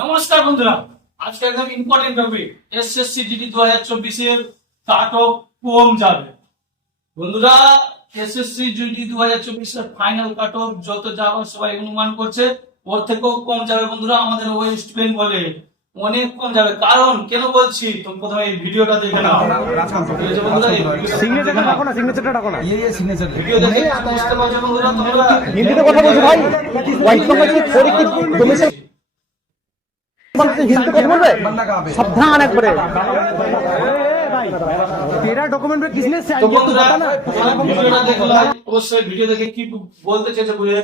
নমস্কার বন্ধুরা, আজকে একদম ইম্পর্টেন্ট টপিক এসএসসি জিডি দু হাজার চব্বিশের কাট অফ কম যাবে। বন্ধুরা এসএসসি জিডি দু হাজার চব্বিশের ফাইনাল কাট অফ যত যাওয়ার সবাই অনুমান করছে, ওর থেকেও কম যাবে বন্ধুরা, আমাদের ওয়েস্ট বেঙ্গলে অনেক কম যাবে কারণ কেন বলছি তুমি প্রথমে এই ভিডিওটা দেখে নাও ঠিক আছে বন্ধুরা এই ভিডিওটা সিগনেচারটা ডাকো না সিগনেচারটা ডাকো না ये ये सिग्नेचर ভিডিও দেখে বুঝতে পারছো বন্ধুরা তোমরা হিন্দিতে কথা বলছো ভাই হোয়াইট সমাজ করে কি তুমি সে হিন্দিতে কথা বলবে बनना कहाँ पे সাবধান একবারে तेरा डॉक्यूमेंट में किसने তো साइन किया तू বন্ধুরা बता ना যারা ভিডিওটা দেখলো অবশ্যই ভিডিও দেখে কি বলতে চেয়েছে বুঝে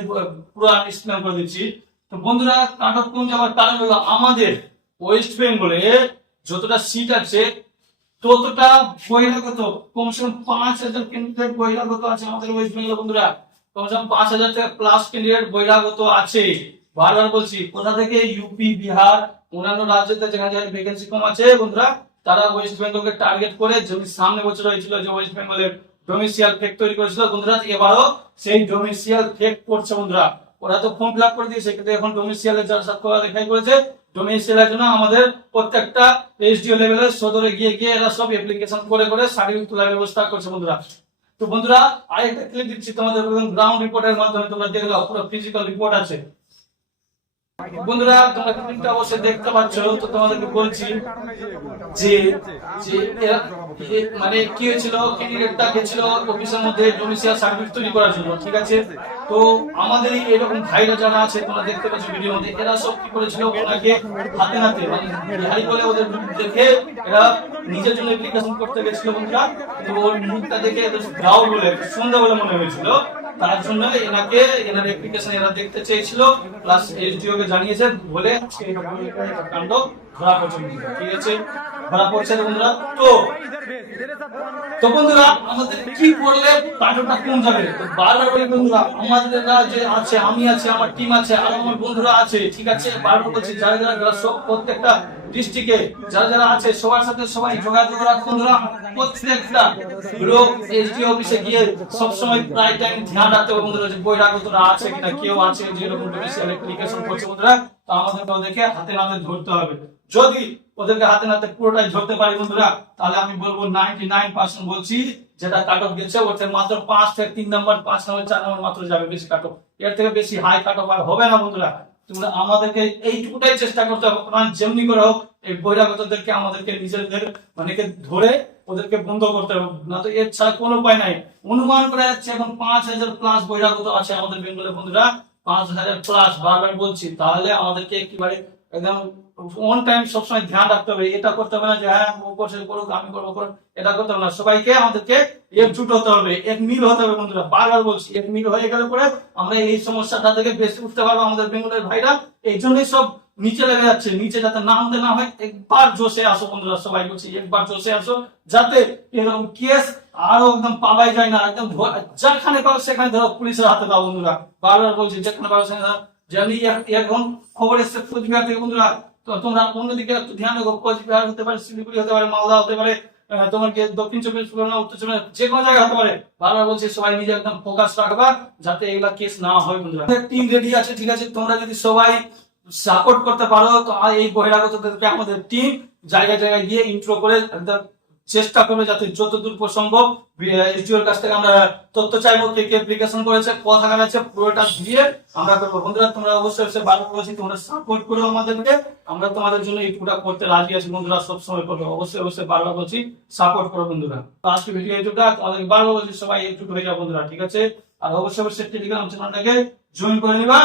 পুরো এক্সপ্লেন করে দিচ্ছি তো বন্ধুরা কাট অফ কম যাওয়ার কারণ হলো আমাদের ওয়েস্ট বেঙ্গলে যতটা সিট আছে, ততটা বহিরাগত, কমসে কম পাঁচ হাজার ক্যান্ডিডেট বহিরাগত আছে আমাদের ওয়েস্ট বেঙ্গল বন্ধুরা। কমসে কম পাঁচ হাজার থেকে প্লাস ক্যান্ডিডেট বহিরাগত আছে। বারবার বলছি কোথা থেকে ইউপি বিহার, অন্যান্য রাজ্যতে যেখানে যেখানে ভ্যাকেন্সি কম আছে, বন্ধুরা, তারা ওয়েস্ট বেঙ্গলকে টার্গেট করে যেমন সামনে বছর হয়েছিল যে ওয়েস্ট বেঙ্গলের ডোমিসিয়াল ফেক তৈরি করেছিল, বন্ধুরা, এবারও সেই ডোমিসিয়াল ফেক করছে বন্ধুরা। ওরা তো ফর্ম ফিল আপ করে দিয়েছে, কিন্তু এখন ডোমিসিয়ালের যারা সাক্ষর দেখাই করেছে ডোমিসিয়ালের জন্য আমাদের প্রত্যেকটা এইচডিও লেভেলের সদরে গিয়ে গিয়ে এরা সব অ্যাপ্লিকেশন করে করে সার্টিফিকেট তোলার ব্যবস্থা করছে বন্ধুরা। তো বন্ধুরা, আরেকটা ক্লিপ দিচ্ছি তোমাদের গ্রাউন্ড রিপোর্টের মাধ্যমে তোমরা দেখলে পুরো ফিজিক্যাল রিপোর্ট আছে। বন্ধুরা, তোমরা ক্লিপটা অবশ্যই দেখতে পাচ্ছ, তো তোমাদেরকে বলছি যে মানে কি হয়েছিল ক্যান্ডিডেটটা গেছিল অফিসের মধ্যে ডোমিসিয়াল সার্টিফিকেট তৈরি করার জন্য, ঠিক আছে? তো আমাদের এরকম ভাইরা যারা আছে, তোমরা দেখতে পাচ্ছ ভিডিওর মধ্যে, এরা সব কি করেছিল, ওনাকে হাতে নাতে মানে বিহারি বলে ওদের দেখে এরা নিজের জন্য অ্যাপ্লিকেশন করতে গেছিল, বন্ধুরা। তো ওর মুখটা দেখে গাও বলে, সুন্দর বলে মনে হয়েছিল। তার জন্য এনাকে এনার অ্যাপ্লিকেশন এরা দেখতে চেয়েছিল প্লাস এসডিও কে জানিয়েছে বলে কাণ্ড। ধরা পড়ছে। ঠিক আছে? ধরা পড়ছে বন্ধুরা? তো তো বন্ধুরা, আমাদের কি করলে যাবে? তো বারবার বলি বন্ধুরা, আমাদের যে আছে, আমি আছে, আমার টিম আছে, আর আমার বন্ধুরা আছে, ঠিক আছে? বারবার বলছি, যারা যারা প্রত্যেকটা ডিস্ট্রিক্টে যারা যারা আছে, সবার সাথে সবাই যোগাযোগ রাখ বন্ধুরা। প্রত্যেকটা লোক এসডি অফিসে গিয়ে সবসময় প্রায় টাইম ধ্যান রাখতে হবে বন্ধুরা, যে বৈরাগতরা আছে কিনা, কেউ আছে যে এরকম অ্যাপ্লিকেশন করছে বন্ধুরা তো আমাদেরকে ওদেরকে হাতে নাতে ধরতে হবে। যদি ওদেরকে হাতে নাতে পুরোটাই ধরতে পারি বন্ধুরা, তাহলে আমি বলব নাইনটি নাইন পার্সেন্ট বলছি যেটা কাট অফ গেছে ওর থেকে মাত্র পাঁচ থেকে তিন নম্বর পাঁচ নম্বর চার নম্বর মাত্র যাবে বেশি কাট অফ এর থেকে বেশি হাই কাট অফ আর হবে না বন্ধুরা। তোমরা আমাদেরকে এইটুকুটাই চেষ্টা করতে হবে কারণ যেমনি করে হোক, এই বহিরাগতদেরকে, আমাদেরকে নিজেদের মানে ধরে ওদেরকে বন্ধ করতে হবে। না তো এর ছাড়া কোনো উপায় নাই। অনুমান করা যাচ্ছে এখন পাঁচ হাজার প্লাস বহিরাগত আছে আমাদের বেঙ্গলের বন্ধুরা। পাঁচ হাজার প্লাস বারবার বলছি, তাহলে আমাদেরকে একেবারে একদম অন টাইম সবসময় ধ্যান রাখতে হবে। এটা করতে হবে না যে হ্যাঁ ও করছে, করুক, আমি করব, করুক, এটা করতে হবে না। সবাইকে আমাদেরকে একজুট হতে হবে এক মিল হতে হবে বন্ধুরা। বারবার বলছি এক মিল হয়ে গেলে পরে আমরা এই সমস্যাটা থেকে বেশি উঠতে পারব আমাদের বেঙ্গলের ভাইরা। এই জন্যই সব নিচে লেগে যাচ্ছে, নিচে যাতে নামতে না হয়, একবার জোশে আসো বন্ধুরা, সবাই বলছি, একবার জোশে আসো, যাতে এরকম কেস আরও একদম পাওয়াই যায় না, একদম যেখানে পাও সেখানে ধরো, পুলিশের হাতে দাও বন্ধুরা। বারবার বলছি, যেখানে পাও সেখানে এক- এখন খবর এসছে কোচবিহার থেকে বন্ধুরা, তো তোমরা অন্যদিকে একটু ধ্যান রাখো, কোচবিহার হতে পারে, শিলিগুড়ি হতে পারে, মালদা হতে পারে তোমার কি দক্ষিণ চব্বিশ পরগনা, উত্তর চব্বিশ যে কোনো জায়গায় হতে পারে। বারবার বলছি, সবাই নিজে একদম ফোকাস রাখবা, যাতে এগুলা কেস না হয় বন্ধুরা। টিম রেডি আছে, ঠিক আছে? তোমরা যদি সবাই সাপোর্ট করতে পারো, তো এই বহিরাগতদেরকে আমাদের টিম জায়গায় জায়গায় গিয়ে ইন্ট্রো করে চেষ্টা করবে যাতে যতদূর সম্ভব, এসডিওর কাছ থেকে আমরা তথ্য চাইব, কে কে অ্যাপ্লিকেশন করেছে কথা আছে পুরোটা দিয়ে আমরা করব। বন্ধুরা, তোমরা অবশ্যই অবশ্যই বারবার বলছি তোমরা সাপোর্ট করো আমাদেরকে। আমরা তোমাদের জন্য এইটুকুটা করতে রাজি আছি, বন্ধুরা, সবসময় করব। অবশ্যই অবশ্যই বারবার বলছি সাপোর্ট করো বন্ধুরা। আজকে ভিডিও এইটুকুটা বারবার বলছি সবাই এইটুকু হয়ে যাও বন্ধুরা, ঠিক আছে? আর অবশ্যই অবশ্যই টেলিগ্রাম চ্যানেলটাকে জয়েন করে নিবা।